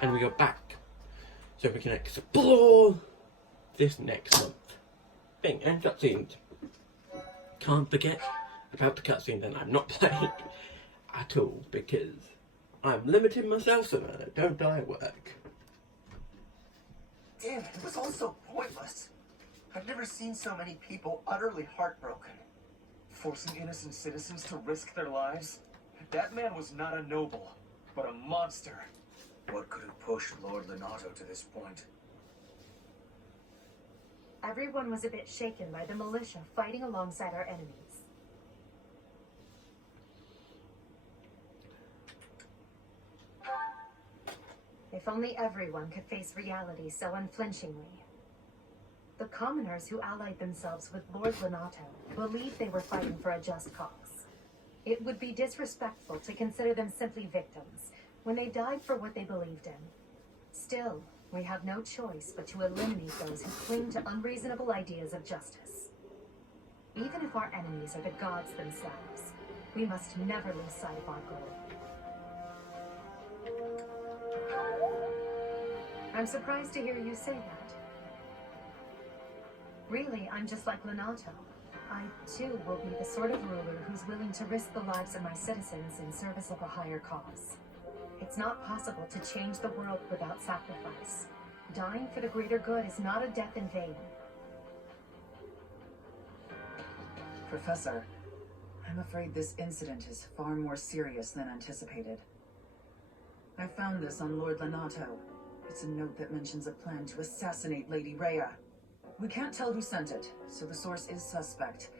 and we go back so we can explore this next month. Thing and cutscenes. Can't forget about the cutscenes, and I'm not playing at all because I'm limiting myself so that I don't die at work. Damn, it was all so pointless. I've never seen so many people utterly heartbroken. Forcing innocent citizens to risk their lives? That man was not a noble, but a monster. What could have pushed Lord Lenato to this point? Everyone was a bit shaken by the militia fighting alongside our enemies. If only everyone could face reality so unflinchingly. The commoners who allied themselves with Lord Lenato believed they were fighting for a just cause. It would be disrespectful to consider them simply victims when they died for what they believed in. Still, we have no choice but to eliminate those who cling to unreasonable ideas of justice. Even if our enemies are the gods themselves, we must never lose sight of our goal. I'm surprised to hear you say that. Really, I'm just like Lenato. I, too, will be the sort of ruler who's willing to risk the lives of my citizens in service of a higher cause. It's not possible to change the world without sacrifice. Dying for the greater good is not a death in vain. Professor, I'm afraid this incident is far more serious than anticipated. I found this on Lord Lenato. It's a note that mentions a plan to assassinate Lady Rhea. We can't tell who sent it, so the source is suspect,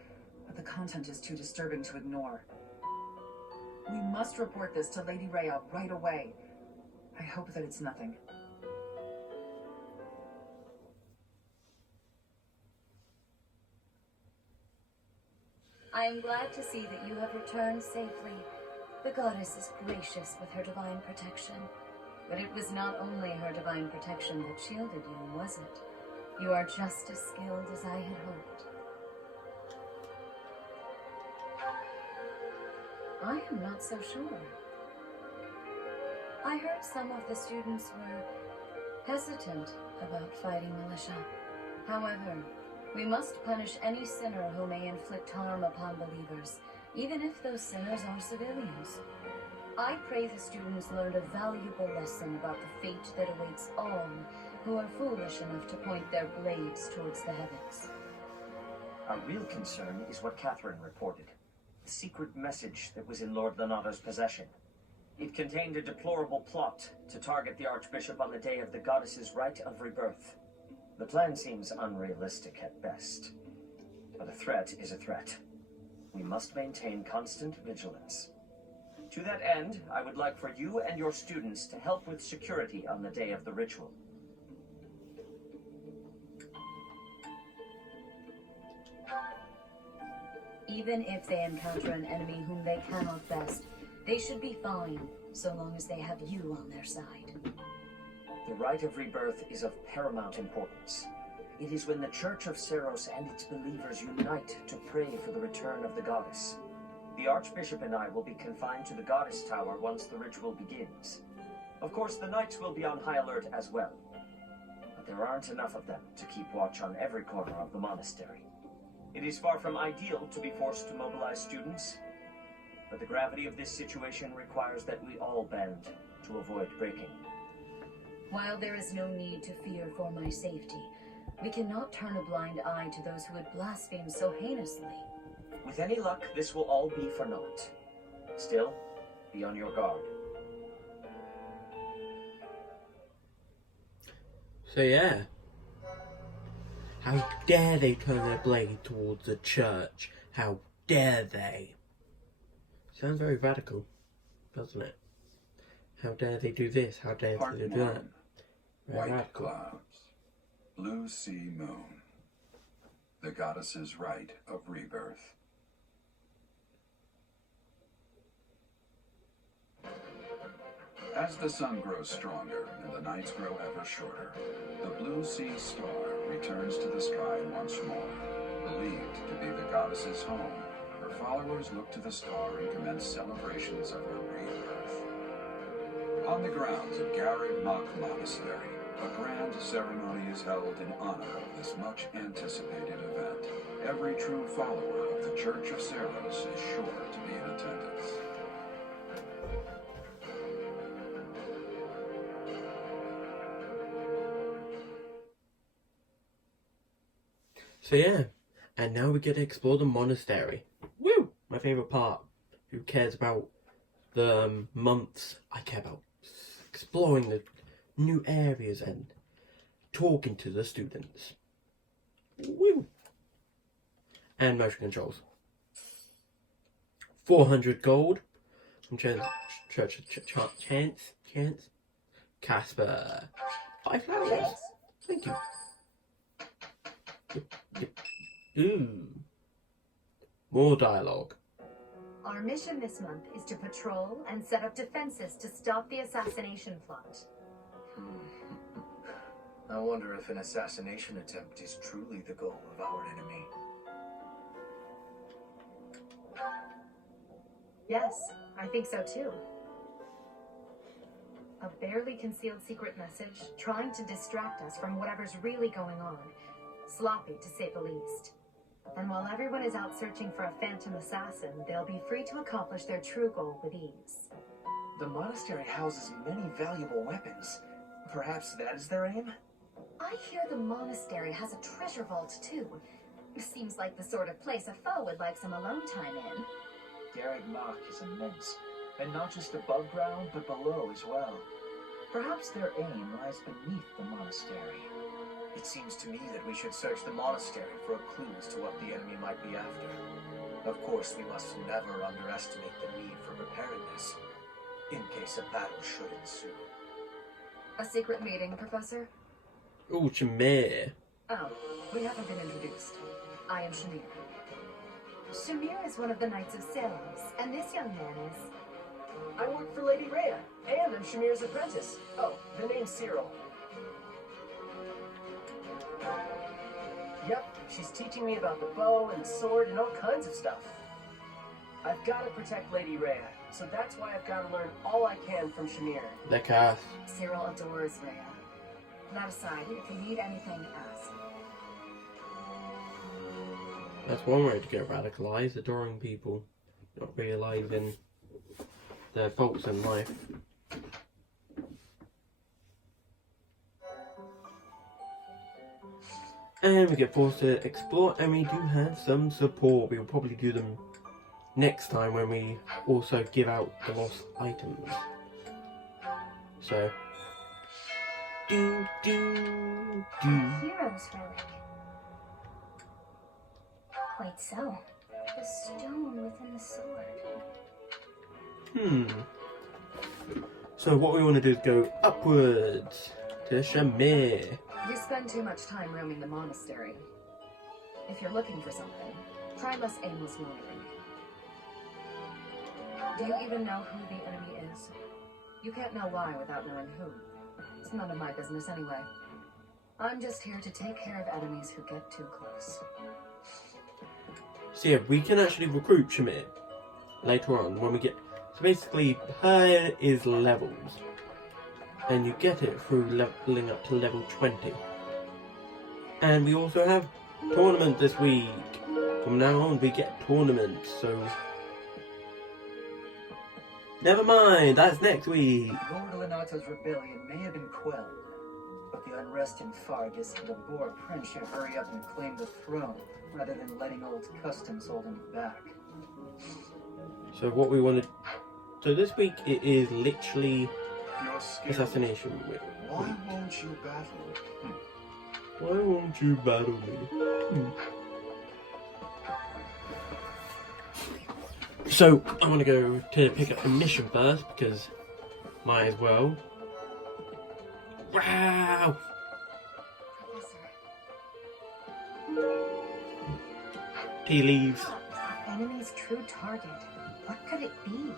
but the content is too disturbing to ignore. We must report this to Lady Rhea right away. I hope that it's nothing. I am glad to see that you have returned safely. The goddess is gracious with her divine protection. But it was not only her divine protection that shielded you, was it? You are just as skilled as I had hoped. I am not so sure. I heard some of the students were hesitant about fighting militia. However, we must punish any sinner who may inflict harm upon believers, even if those sinners are civilians. I pray the students learned a valuable lesson about the fate that awaits all who are foolish enough to point their blades towards the heavens. Our real concern is what Catherine reported. The secret message that was in Lord Lenato's possession. It contained a deplorable plot to target the Archbishop on the day of the goddess's rite of rebirth. The plan seems unrealistic at best. But a threat is a threat. We must maintain constant vigilance. To that end, I would like for you and your students to help with security on the day of the ritual. Even if they encounter an enemy whom they cannot best, they should be fine, so long as they have you on their side. The rite of rebirth is of paramount importance. It is when the Church of Seros and its believers unite to pray for the return of the goddess. The Archbishop and I will be confined to the Goddess Tower once the ritual begins. Of course, the knights will be on high alert as well. But there aren't enough of them to keep watch on every corner of the monastery. It is far from ideal to be forced to mobilize students, but the gravity of this situation requires that we all bend to avoid breaking. While there is no need to fear for my safety, we cannot turn a blind eye to those who would blaspheme so heinously. With any luck, this will all be for naught. Still, be on your guard. So yeah. How dare they turn their blade towards the church? How dare they? Sounds very radical, doesn't it? How dare they do this? How dare they do that? Very White radical. clouds, blue sea moon, the goddess's rite of rebirth. As the sun grows stronger and the nights grow ever shorter, the blue sea star returns to the sky once more. Believed to be the goddess's home, her followers look to the star and commence celebrations of her rebirth. On the grounds of Garrod Mock Monastery, a grand ceremony is held in honor of this much anticipated event. Every true follower of the Church of Seros is sure to be in attendance. So yeah, and now we get to explore the monastery. Woo! My favourite part. Who cares about the months? I care about exploring the new areas and talking to the students. Woo! And motion controls. 400 gold from Chance. Casper. 5 flowers. Thank you. Ooh. More dialogue. Our mission this month is to patrol and set up defenses to stop the assassination plot. I wonder if an assassination attempt is truly the goal of our enemy. Yes, I think so too. A barely concealed secret message trying to distract us from whatever's really going on. Sloppy, to say the least. And while everyone is out searching for a phantom assassin, they'll be free to accomplish their true goal with ease. The monastery houses many valuable weapons. Perhaps that is their aim? I hear the monastery has a treasure vault too. Seems like the sort of place a foe would like some alone time in. Garrod Mock is immense, and not just above ground, but below as well. Perhaps their aim lies beneath the monastery. It seems to me that we should search the monastery for a clue as to what the enemy might be after. Of course, we must never underestimate the need for preparedness, in case a battle should ensue. A secret meeting, Professor? Ooh, Shamir. Oh, we haven't been introduced. I am Shamir. Shamir is one of the Knights of Seros, and this young man is... I work for Lady Rhea, and I'm Shamir's apprentice. Oh, the name's Cyril. Yep, she's teaching me about the bow and the sword and all kinds of stuff. I've got to protect Lady Rhea, so that's why I've got to learn all I can from Shamir. The cast. Cyril adores Rhea. That aside, if you need anything, ask. That's one way to get radicalized, adoring people, not realizing their faults in life. And we get forced to explore, and we do have some support. We will probably do them next time when we also give out the lost items. So, Hero's relic. Quite so. The stone within the sword. So what we want to do is go upwards to Shamir. You spend too much time roaming the monastery. If you're looking for something, try less aimless wandering. Do you even know who the enemy is? You can't know why without knowing who. It's none of my business anyway. I'm just here to take care of enemies who get too close. So yeah, we can actually recruit Shamir later on when we get... So basically, her is levels. And you get it through leveling up to level 20. And we also have tournament this week. From now on, we get tournaments, so... Never mind, that's next week. Lord Lenato's rebellion may have been quelled, but the unrest in Fargus and the Boar Prince should hurry up and claim the throne, rather than letting old customs hold him back. So what we want to... So this week, it is literally You're scared. assassination week. Why won't you battle? Why won't you battle me? So, I want to go to pick up the mission first, because might as well. Wow! He leaves. Our enemy's true target. What could it be?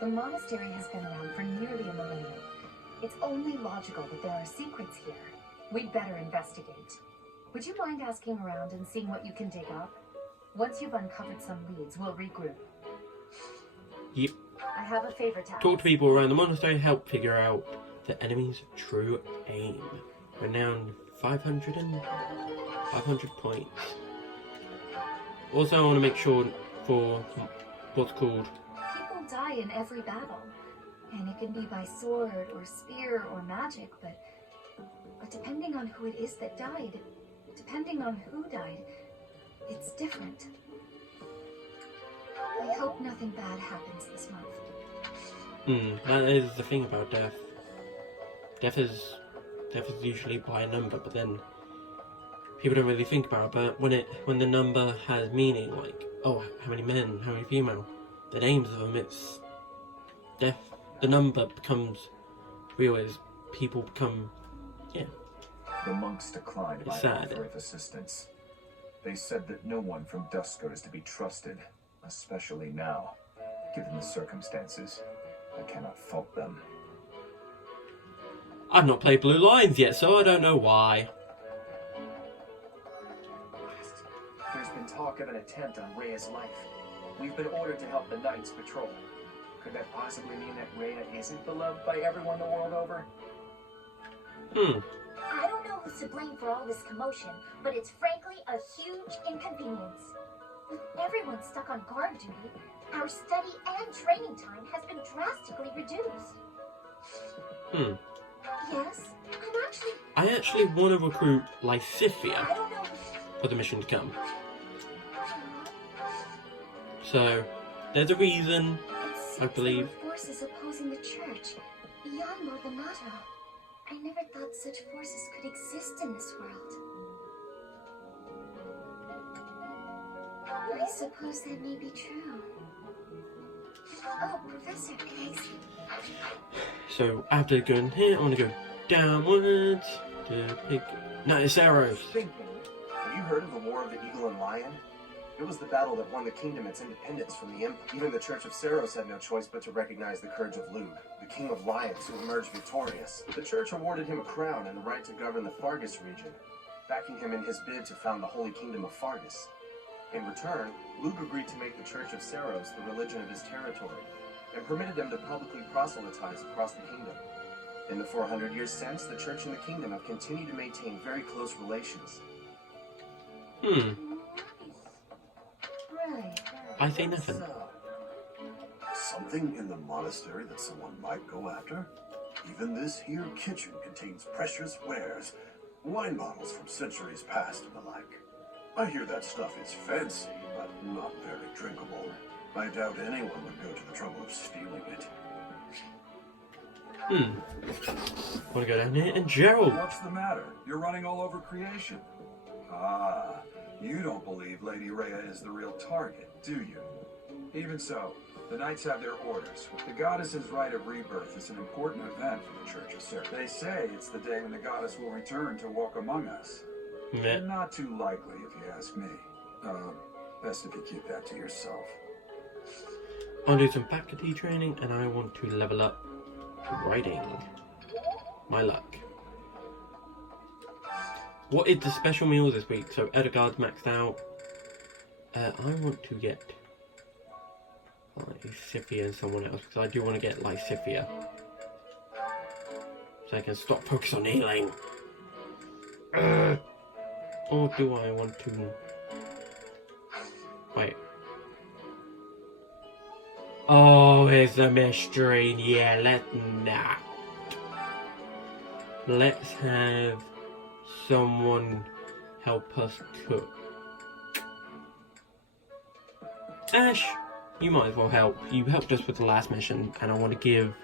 The monastery has been around for nearly a millennium. It's only logical that there are secrets here. We'd better investigate. Would you mind asking around and seeing what you can dig up? Once you've uncovered some leads, we'll regroup. Yep. I have a favor to ask. Talk to people around the monastery, help figure out the enemy's true aim. Renown 500 points. Also, I want to make sure for what's called... People die in every battle. And it can be by sword or spear or magic, but depending on who it is that died, depending on who died, it's different. I hope nothing bad happens this month. That is the thing about death. Death is usually by a number, but then people don't really think about it. But when the number has meaning, like, oh, how many men, how many female, the names of them, it's death. The number becomes real as people become, yeah. The monks declined my offer of assistance. They said that no one from Dusker is to be trusted, especially now. Given the circumstances, I cannot fault them. I've not played Blue Lines yet, so I don't know why. There's been talk of an attempt on Rhea's life. We've been ordered to help the Knights patrol. Could that possibly mean that Rhea isn't beloved by everyone the world over? I don't know who's to blame for all this commotion, but it's frankly a huge inconvenience. With everyone stuck on guard duty, our study and training time has been drastically reduced. Yes, I actually want to recruit I Lysithia don't know. for the mission to come. So, there's a reason, I believe. There were forces opposing the church, beyond Lord Donato. I never thought such forces could exist in this world. I suppose that may be true. Oh, Professor, can I see? So, after going here, I want to go downwards to pick... No, it's arrows. Have you heard of the War of the Eagle and Lion? It was the battle that won the kingdom its independence from the Empire. Even the Church of Seros had no choice but to recognize the courage of Lug, the king of lions who emerged victorious. The church awarded him a crown and the right to govern the Fargus region, backing him in his bid to found the Holy Kingdom of Fargus. In return, Lug agreed to make the Church of Seros the religion of his territory, and permitted them to publicly proselytize across the kingdom. In the 400 years since, the church and the kingdom have continued to maintain very close relations. Right. I say nothing. Something in the monastery that someone might go after? Even this here kitchen contains precious wares, wine bottles from centuries past and the like. I hear that stuff is fancy, but not very drinkable. I doubt anyone would go to the trouble of stealing it. Want to go down here? And Gerald! What's the matter? You're running all over creation. Ah, you don't believe Lady Rhea is the real target, do you? Even so, the Knights have their orders. The goddess's rite of rebirth is an important event for the Church of Seros. They say it's the day when the goddess will return to walk among us. Yeah. Not too likely, if you ask me. Best if you keep that to yourself. I'll do some faculty training, and I want to level up writing. My luck. What is the special meal this week? So Edgar's maxed out. I want to get Lysithia and someone else, because I do want to get Lysithia, so I can stop focus on healing. Or do I want to... Wait. Oh, here's the mystery. Yeah, let's not. Let's have someone help us cook. Ash, you might as well help. You helped us with the last mission, and I want to give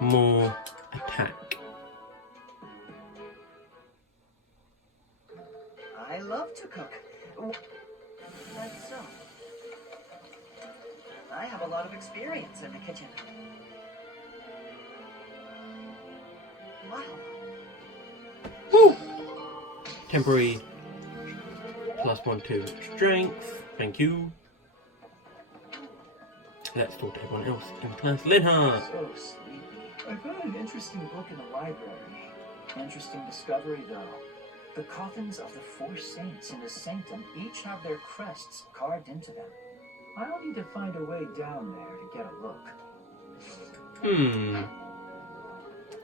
more attack. I love to cook. That's so. I have a lot of experience in the kitchen. Wow. Woo! Temporary +1 to strength. Thank you. Let's talk to everyone else in class. Linhart! So sleepy. I found an interesting book in the library. Interesting discovery, though. The coffins of the 4 saints in the sanctum each have their crests carved into them. I'll need to find a way down there to get a look.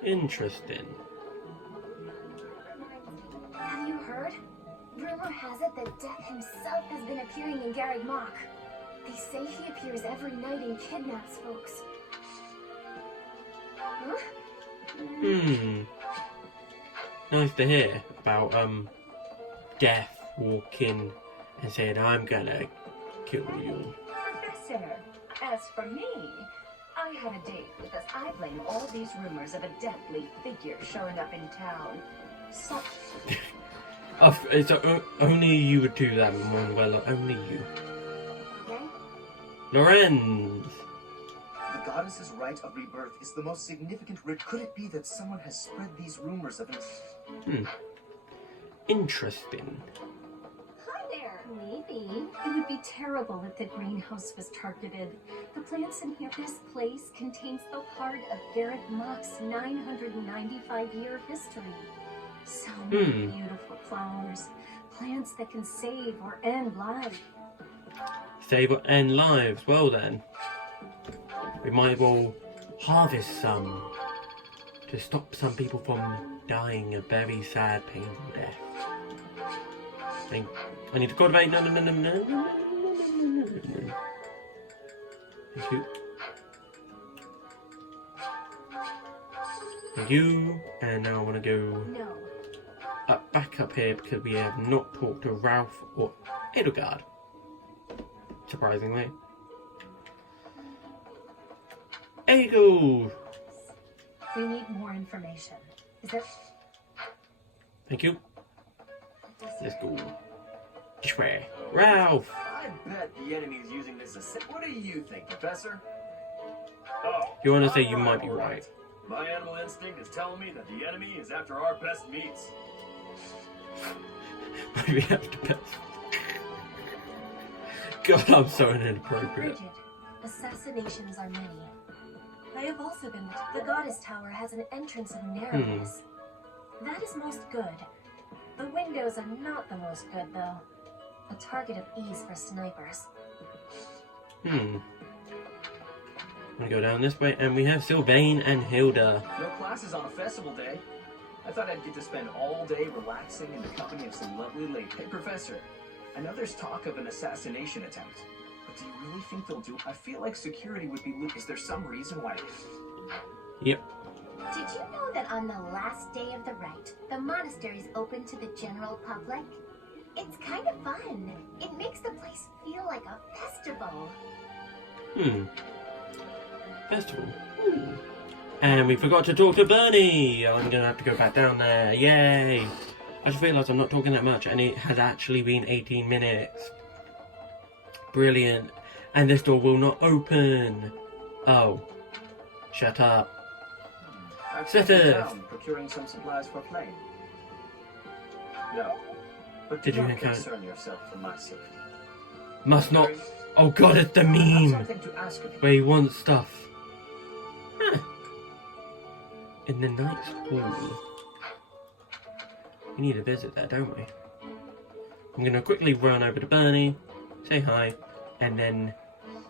Interesting. Have you heard? Rumor has it that Death himself has been appearing in Garreg Mach. They say he appears every night and kidnaps folks. Huh? Nice to hear about Death walking and saying, I'm gonna kill you. Professor, as for me, I had a date because I blame all these rumors of a deathly figure showing up in town. So... It's only you would do that, Manuela. Only you. Okay. Lorenz! The goddess's rite of rebirth is the most significant Could it be that someone has spread these rumors of an... Interesting. Hi there. Maybe. It would be terrible if the greenhouse was targeted. The plants in here, this place contains the heart of Garreg Mach's 995-year history. So many beautiful flowers. Plants that can save or end lives. Save or end lives. Well then. We might as well harvest some to stop some people from dying a very sad, painful death. I need to cultivate. No. Thank you. Thank you. And now I want to go back up here because we have not talked to Ralph or Edelgard. Surprisingly. Eagle! We need more information. Is there... Thank you. Let's go. This way. Ralph! I bet the enemy is using this as... What do you think, Professor? Oh, You want to say you might be right. My animal instinct is telling me that the enemy is after our best meats. Maybe after best. God, I'm so inappropriate. Bridget, assassinations are many. I have also been... The Goddess Tower has an entrance of narrowness. That is most good. The windows are not the most good, though. A target of ease for snipers. I'm gonna go down this way, and we have Sylvain and Hilda. No classes on a festival day. I thought I'd get to spend all day relaxing in the company of some lovely lady. Hey, Professor, I know there's talk of an assassination attempt, but do you really think they'll do? I feel like security would be... Is there some reason why... Yep. Did you know that on the last day of the rite, the monastery is open to the general public? It's kind of fun. It makes the place feel like a festival. Festival. And we forgot to talk to Bernie. I'm gonna have to go back down there. Yay! I just realised I'm not talking that much, and it has actually been 18 minutes. Brilliant. And this door will not open. Oh. Shut up. I've Sit been it. down procuring some supplies for playing. No. But Did do you not account- concern yourself for my safety. Must not. Oh god, it's the I have meme something to ask of you. where he wants stuff. Huh. In the Knight's Hall. We need to visit there, don't we? I'm gonna quickly run over to Bernie, say hi, and then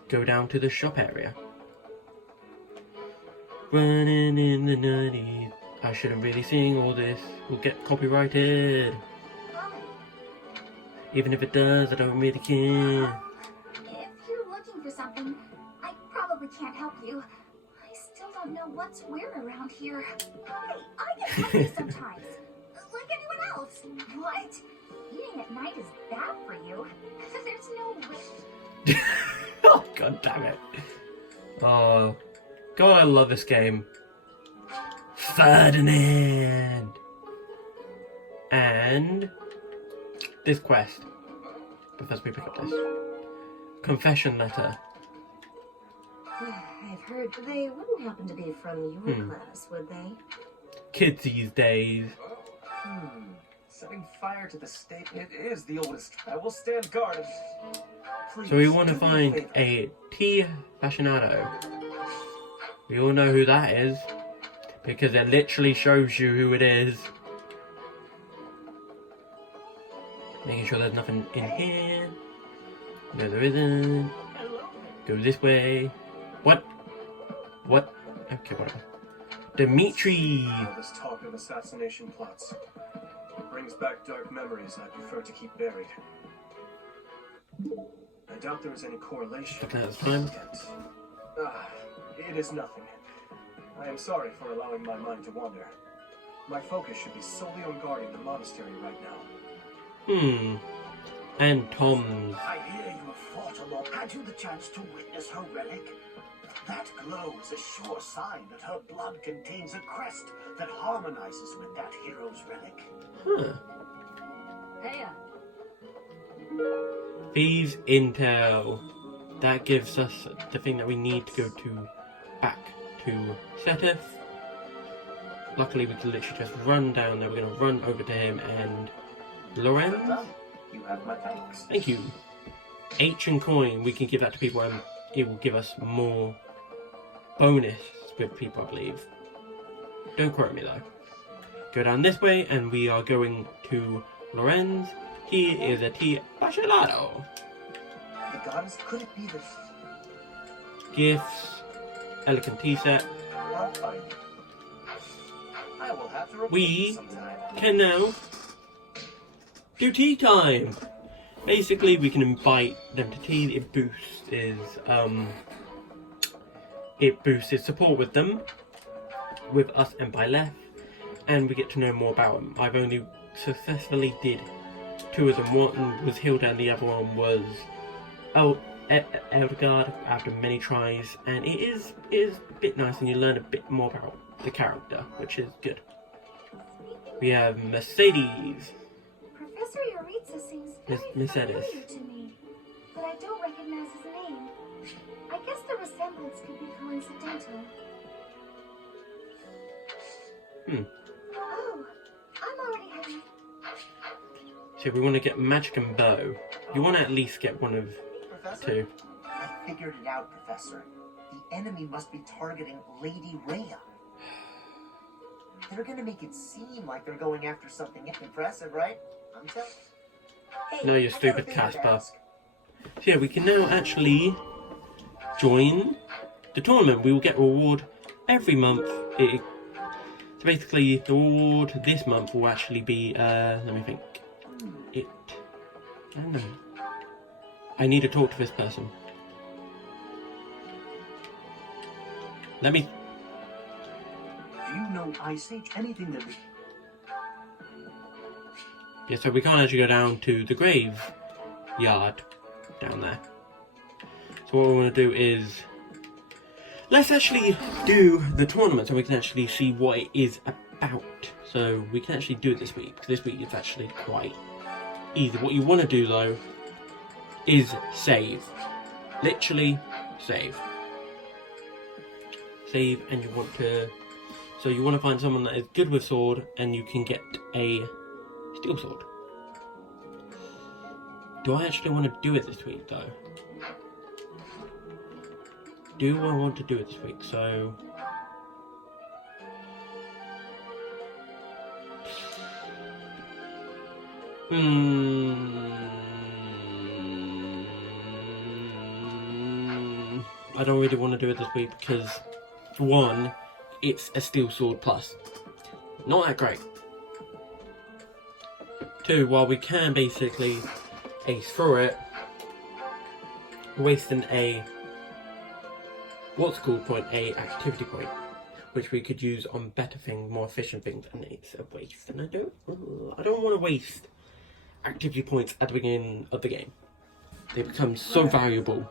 go down to the shop area. Running in the 90s. I shouldn't really sing all this. We'll get copyrighted. Even if it does, I don't really care. If you're looking for something, I probably can't help you. I still don't know what's where around here. Hey, I get hungry sometimes. Like anyone else. What? Eating at night is bad for you. There's no way. Oh, god damn it. Oh, god, I love this game. Ferdinand! And this quest. But first we pick up this. Confession letter. I've heard they wouldn't happen to be from your class, would they? Kids these days. Setting fire to the state. It is the oldest. I will stand guard. Please, So we want to do me a find favor. a tea aficionado. We all know who that is. Because it literally shows you who it is. Making sure there's nothing in here. No, there isn't. Hello Go this way. What? What? Okay, whatever. Dimitri! All this talk of assassination plots brings back dark memories I prefer to keep buried. I doubt there is any correlation. Okay, that's fine. It is nothing. I am sorry for allowing my mind to wander. My focus should be solely on guarding the monastery right now. And Tom's. I hear you have fought along. Had you the chance to witness her relic? That glow is a sure sign that her blood contains a crest that harmonizes with that hero's relic. Huh. Hey, Thieves Intel. That gives us the thing that we need to go to back to Seteth. Luckily we can literally just run down there. We're going to run over to him and Lorenz. You have my thanks. Thank you. Ancient coin. We can give that to people and it will give us more bonus with people, I believe. Don't quote me though. Go down this way and we are going to Lorenz. He is a tea bachelado. The goddess, could it be this? Gifts. Elegant tea set. I'll find it. I will have to repeat We sometime. can now do tea time. Basically, we can invite them to tea. It boosts his support with them, with us and by left, and we get to know more about him. I've only successfully did 2 of them. One was Hilda and the other one was Eldegard after many tries, and it is a bit nice and you learn a bit more about the character, which is good. We have Mercedes. Professor Yoritza seems very Mercedes. familiar to me, but I don't recognize his name. I guess the resemblance could be coincidental. Oh, I'm already heavy. So we want to get magic and bow. You want to at least get one of Professor? 2. I figured it out, Professor. The enemy must be targeting Lady Rhea. They're gonna make it seem like they're going after something impressive, right? I'm telling you. Hey, No, you I got a stupid favor to Casper. ask. So yeah, we can now actually join the tournament. We will get reward every month. So basically, the reward this month will actually be, let me think. I don't know. I need to talk to this person. Let me... Do you know Ice Age? Anything that... Yeah, so we can't actually go down to the grave yard down there. So what we want to do is... Let's actually do the tournament so we can actually see what it is about. So we can actually do it this week. This week is actually quite easy. What you want to do though is save. Literally save. Save, and you want to... So you want to find someone that is good with sword and you can get a steel sword. Do I actually want to do it this week though? Do I want to do it this week? So... I don't really want to do it this week because, for one, it's a steel sword plus. Not that great. 2, while we can basically ace through it, wasting a a activity point, which we could use on better things, more efficient things, and it's a waste. And I don't want to waste activity points at the beginning of the game. They become so valuable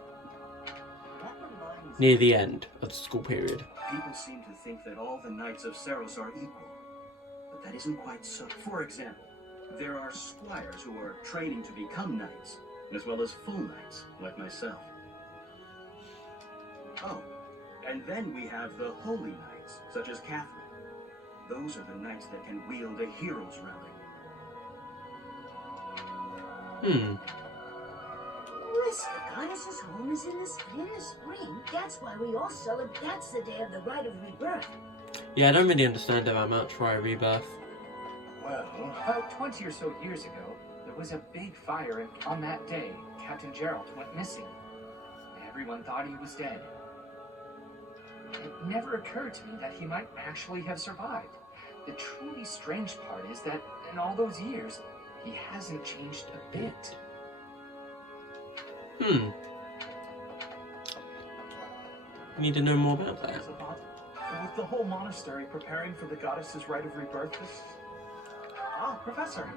near the end of the school period. People seem to think that all the knights of Seros are equal, but that isn't quite so. For example, there are squires who are training to become knights, as well as full knights, like myself. Oh, and then we have the holy knights, such as Catherine. Those are the knights that can wield a hero's relic. Listen, the goddess's home is in the spring. That's why we all celebrate. That's the day of the rite of rebirth. Yeah, I don't really understand it that much why rebirth. Well, about 20 or so years ago, there was a big fire, and on that day, Captain Gerald went missing. everyone thought he was dead. It never occurred to me that he might actually have survived. The truly strange part is that in all those years, he hasn't changed a bit. Need to know more about that. With the whole monastery preparing for the goddess's rite of rebirth, Professor,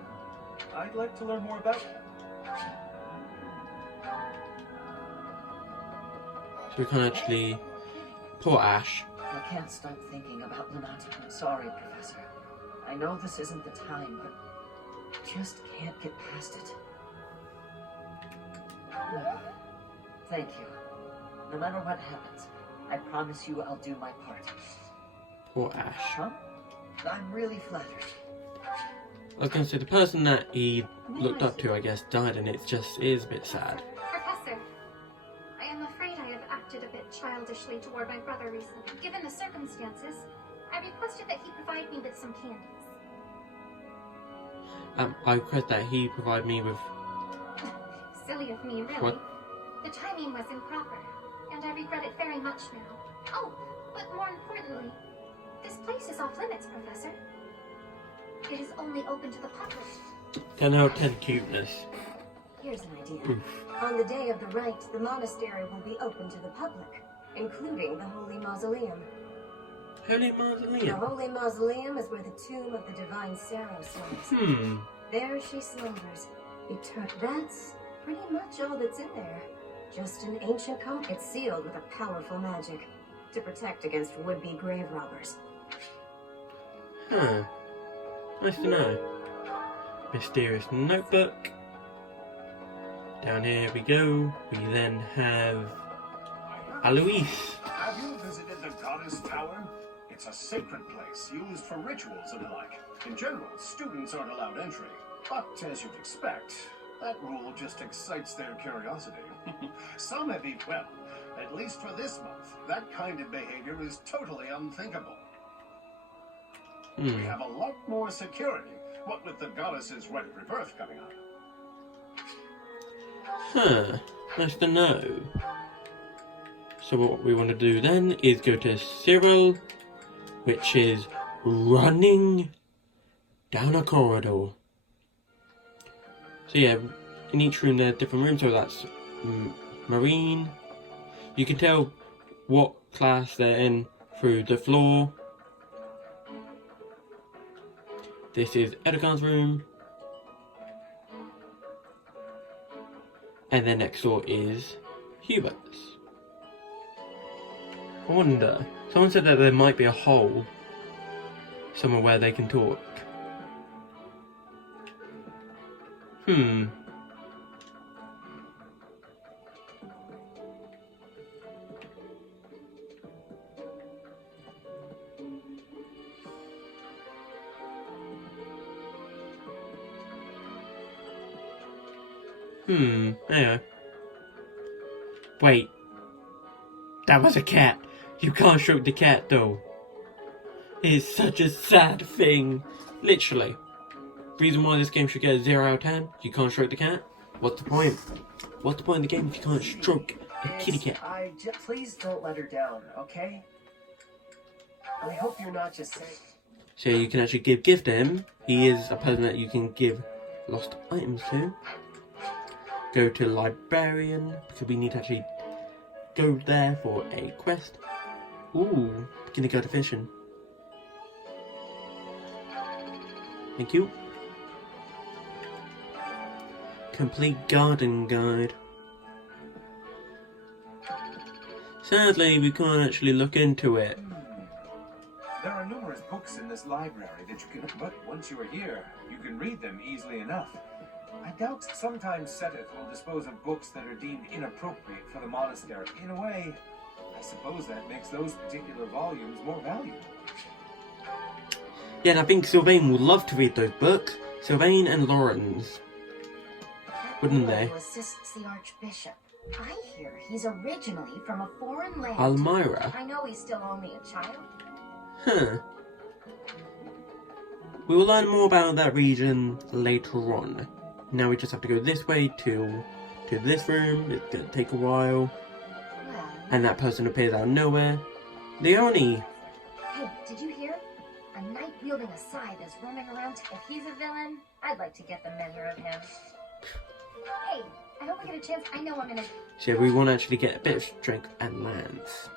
I'd like to learn more about it. So we can't actually... Poor Ash. I can't stop thinking about Lenato. I'm sorry, Professor. I know this isn't the time, but I just can't get past it. Thank you. No matter what happens, I promise you I'll do my part. Poor Ash. Huh? I'm really flattered. I was going to say, the person that he looked up to, I guess, died, and it just is a bit sad. Professor, I am afraid I have acted a bit childishly toward my brother recently. Given the circumstances, I requested that he provide me with some candies. I request that he provide me with... Silly of me, really. What? The timing was improper, and I regret it very much now. Oh, but more importantly, this place is off limits, Professor. It is only open to the public. 10 out of 10 cuteness. Here's an idea. On the day of the rite, the monastery will be open to the public, including the Holy Mausoleum. Holy The Mausoleum? Holy Mausoleum is where the tomb of the divine Saros lies. There she slumbers. That's pretty much all that's in there. Just an ancient code. It's sealed with a powerful magic to protect against would-be grave robbers. Huh. Nice to know. Mysterious notebook. Down here we go. We then have Alois. Have you visited the Goddess Tower? It's a sacred place used for rituals and the like. In general, students aren't allowed entry. But as you'd expect, that rule just excites their curiosity. Some have even, well, at least for this month, that kind of behavior is totally unthinkable. We have a lot more security, what with the goddess's rite of rebirth coming up. Huh. Nice to know. So what we want to do then is go to Cyril, which is running down a corridor. So yeah, in each room there are different rooms, so that's Marine. You can tell what class they're in through the floor. This is Edgar's room. And then next door is Hubert's. I wonder, someone said that there might be a hole somewhere where they can talk. Anyway. Wait. That was a cat. You can't stroke the cat though. It's such a sad thing. Literally. Reason why this game should get a 0 out of 10. You can't stroke the cat. What's the point? What's the point of the game if you can't stroke a kitty cat? Please don't let her down, okay? I hope you're not just saying... So you can actually give gifts to him. He is a person that you can give lost items to. Go to librarian, because we need to actually go there for a quest. Ooh, gonna go to fishing. Thank you. Complete garden guide. Sadly, we can't actually look into it. There are numerous books in this library that you can... But once you are here, you can read them easily enough. I doubt sometimes Seteth will dispose of books that are deemed inappropriate for the monastery. In a way, I suppose that makes those particular volumes more valuable. Yeah, and I think Sylvain would love to read those books. Sylvain and Lawrence. Wouldn't they? Who assists the Archbishop. I hear he's originally from a foreign land. Almyra. I know he's still only a child. Huh. We will learn more about that region later on. Now we just have to go this way to this room. It's going to take a while. and that person appears out of nowhere. Leone! Hey, did you hear? A knight wielding a scythe is roaming around. If he's a villain, I'd like to get the measure of him. Hey, I hope I get a chance. I know I'm gonna... So we want to actually get a bit of strength and lance.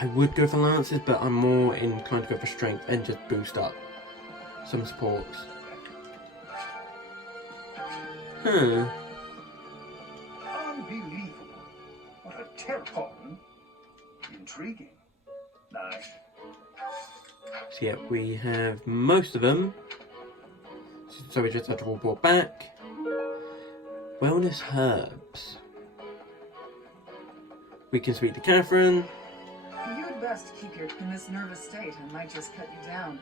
I would go for lances, but I'm more inclined to go for strength and just boost up some supports. Unbelievable. What a pardon. Intriguing. Nice. So yeah, we have most of them. So we just have to all brought back. Wellness herbs. We can speak to Catherine. You'd best keep your in this nervous state. I might just cut you down.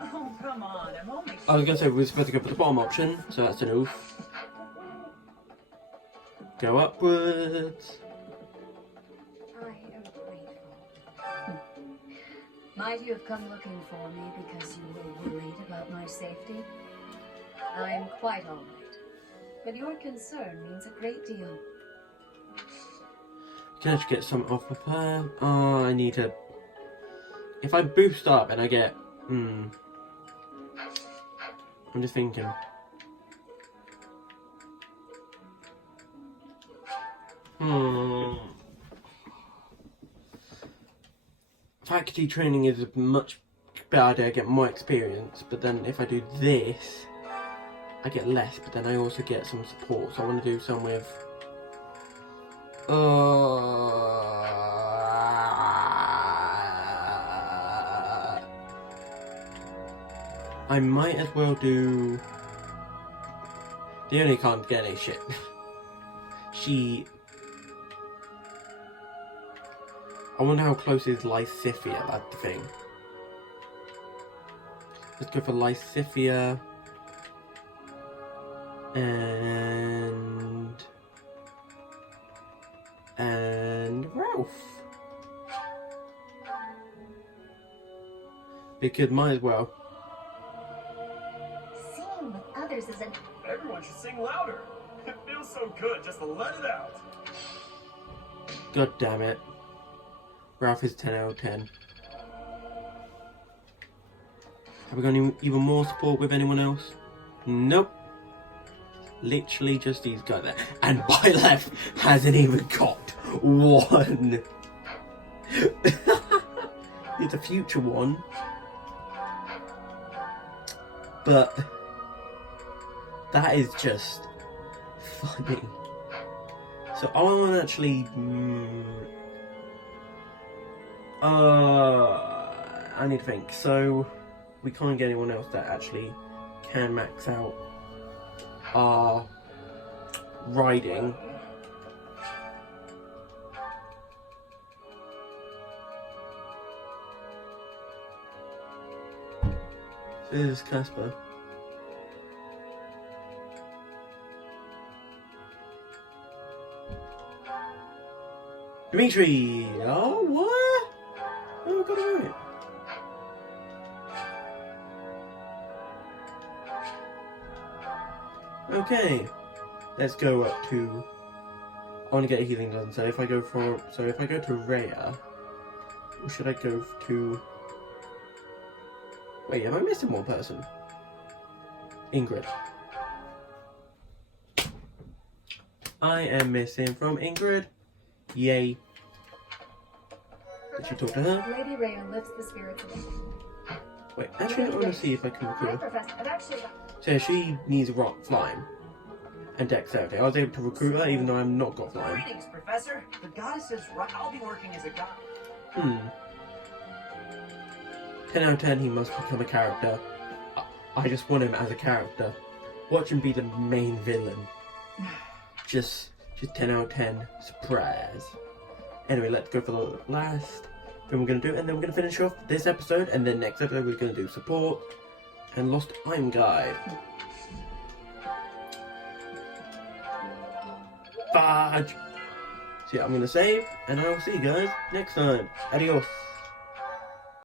Oh, come on. I'm only... I was going to say we were supposed to go for the bottom option, so that's an oof. Go upwards. I am grateful. Might you have come looking for me because you were worried about my safety? I'm quite all right, but your concern means a great deal. Can I actually get some off of her? Oh, I need to... If I boost up and I get... I'm just thinking. Faculty training is a much better idea. I get more experience, but then if I do this, I get less, but then I also get some support. So I want to do some with... I might as well do... The only can't get any shit. I wonder how close is Lysithia, that's the thing. Let's go for Lysithia. And Ralph. Because might as well. Singing with others is an... Everyone should sing louder. It feels so good just to let it out. God damn it. Ralph is 10 out of 10. Have we got any even more support with anyone else? Nope. Literally just these guys there. And Byleth hasn't even got one. It's a future one. But that is just funny. So I want to actually... I need to think. So we can't get anyone else that actually can max out our riding. This is Casper. Dimitri! Oh, what? Oh, I got it right. Okay, let's go up to... I want to get a healing done, so if I go to Rhea, or should I go to... Wait, am I missing one person? Ingrid. I am missing from Ingrid. Yay. Did you talk to her? Lady Rhea lifts the spirits of... Wait, actually I want to see if I can recruit her. Professor. I've actually... So she needs rock flying and dexterity. I was able to recruit her even though I'm not got flying. Greetings, Professor. The goddess is right. I'll be working as a guide. 10 out of 10, he must become a character. I just want him as a character. Watch him be the main villain. Just 10 out of 10. Surprise. Anyway, let's go for the last thing we're going to do, and then we're going to finish off this episode, and then next episode we're going to do support and Lost Item Guide. Fudge! So yeah, I'm going to save, and I will see you guys next time. Adios.